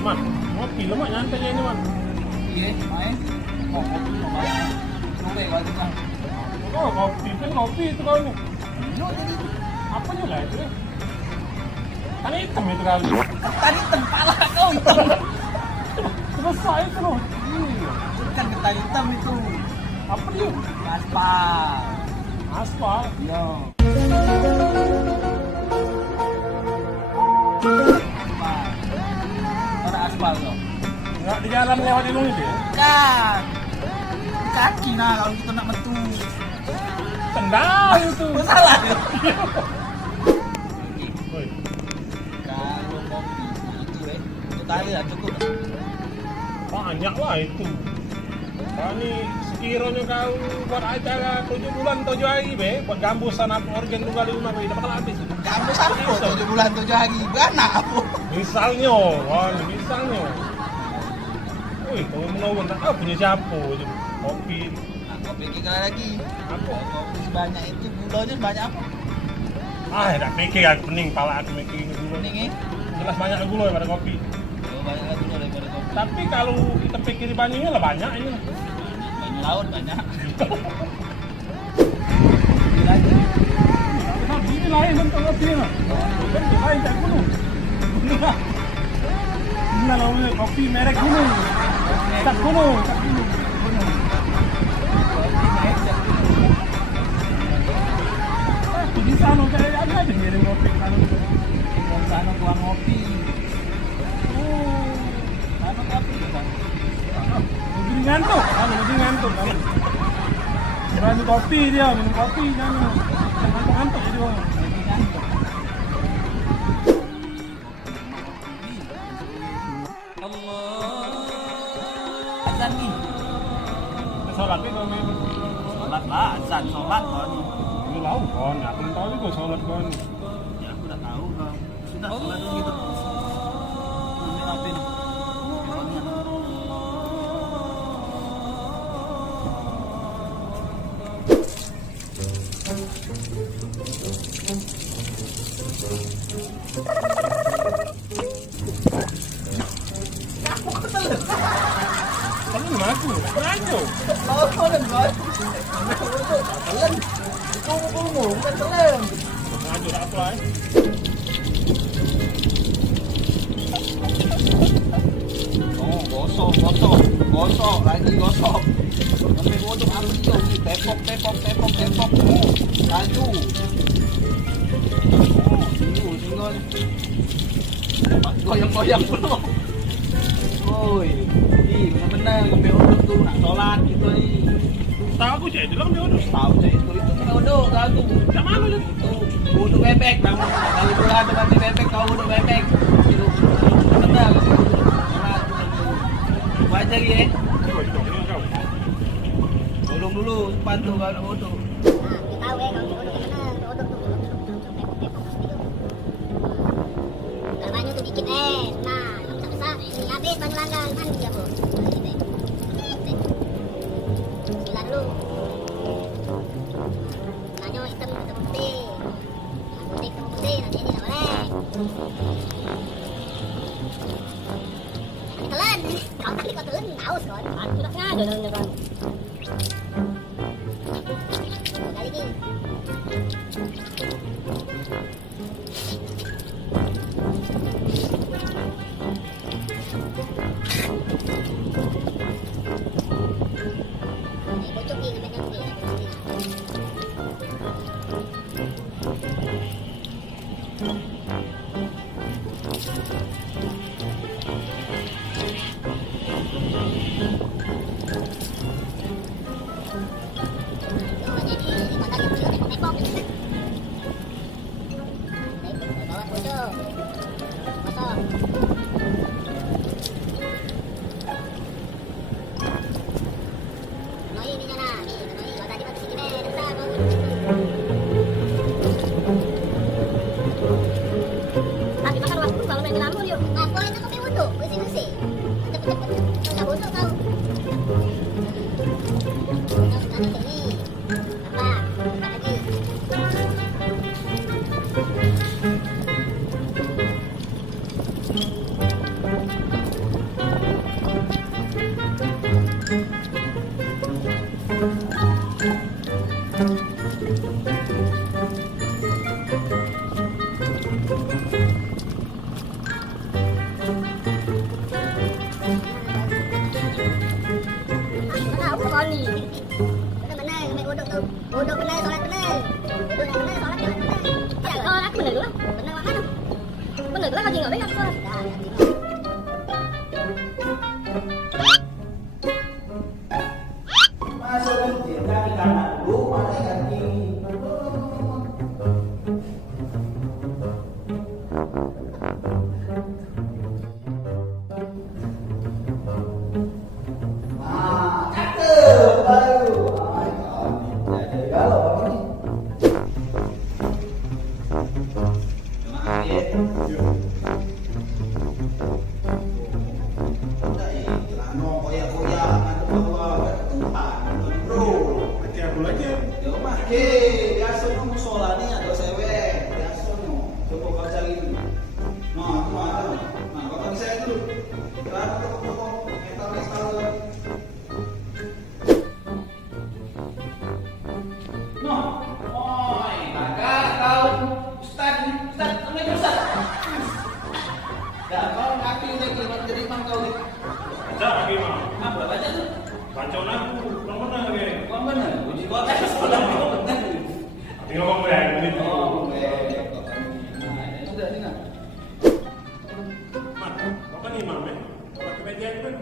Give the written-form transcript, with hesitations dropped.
Man. Ngopi lo, Man. Nyantai ini, Man. Iya, main. Mau kopi, mau main. Oke, waktu kan. Oh, kopi itu kau ini. Iya, jadi. Apa nih lah itu? Kan hitam itu kali. Ketan hitam, pala kau hitam. Besar itu loh. Iya. Kan ketan hitam itu. Apa dia? Aspal. Aspal. Iya. Mana aspal lo? Enggak di jalan lewat di itu ya? Kan. Kaki nah kalau kita nak metu. Tendang itu. Salah. Woi. Kalau kopi itu itu kali lah cukup. Banyak lah itu. Kau ini sekiranya kau buat acara 7 bulan 7 hari be, buat gambusan apa organ lu kali rumah tidak bakal habis. Kamu sampo 7 bulan 7 hari bana apa? Misalnya, misalnya. Wih, kau menawar tak tahu punya siapa itu kopi. Nah, kopi kita lagi. Apa? Kopi sebanyak itu gulanya sebanyak apa? Ah, dah pikir aku pening pala aku mikir gula. Ini Jelas banyak gula daripada kopi. oh, banyak lagi gula daripada kopi. Tapi kalau kita pikir banyaknya lah banyak ini. Banyak laut banyak. Ini lagi. Ini lain bentuk kopi lah. Bentuk lain tak gunung. Ini namanya kopi merek gunung. Tak gunung, tak gunung. Di sana kayak ada aja ngirim kopi ke sana. Di sana buang kopi. Oh, Sana kopi di sana. lebih ngantuk, lebih ngantuk. Berani kopi dia, minum kopi kan. Ngantuk-ngantuk jadi orang. Lebih ngantuk. Azan nih. Sholat ni kau main. Sholat lah, azan sholat kan. Ini lau kon, aku tahu juga sholat kon. Ya aku udah tahu bang. Sudah sholat dulu gitu. Ini ngapain? Kamu ngaku, ngaku. Oh, telan bang. Telan. Kumu bukan telan. Ngaku tak apa eh. Oh, gosok lagi gosok. Sampai bodoh aku juga tepok. Laju. Oh, tinggal. Goyang-goyang dulu. Woi, ini benar-benar ngambil uduk tuh nak sholat gitu nih. Tahu aku jadi lah dia udah. Tahu saya itu ngambil uduk tahu. Macam mana tu? Itu uduk bebek bang. Kali bulan ada mandi bebek kau uduk bebek. Itu benar ngambil uduk sholat. Wajar ya. Coba ini kau. Tolong dulu depan tuh kalau uduk. Tahu kalau uduk kemana? Uduk tuh. Kalau banyak tuh dikit nah besar ini habis banyak langgang kan dia bu. Gila dulu. Nanya hitam putih. Putih nanti ini tak boleh. Telan, kau tadi kau telan haus kan? Sudah ada dalamnya kan. Kali ini. Bocok ni namanya ni. Oh, jadi di kota itu tepok-tepok. Mana aku kau ni? Benar, main uduk tu. Uduk benar, solat benar. Uduk yang benar, solat yang benar. Ya, solat aku benar dulu. Benar mana? Benar dulu kau jengok aku solat. Dah, jengok. Masuk di kaki kanan dulu, mana kaki. Nah, cakep baru. Jadi galau ini. Terima kasih. Lagi aku lagi. Biasa no musola nih atau cewek, biasa no. Coba kau cari. Nah, itu ada. Nah, kau tadi saya dulu. Kenapa toko metal lagi? No, oi, kakak kau Ustad, ambil Ustad. Dah, kau kaki lagi, jadi mang kau ni. Ajak lagi mah. Ah, berapa aja tu? Bancon aku, kurang benar lagi. Kau benar, uji kau kan sekolah kau benar. Tinggal ngomong deh, begitu. Oh, oke. Nah, ini sudah ini nah. Mat, kau kan imam ya? Kau pakai meja kan?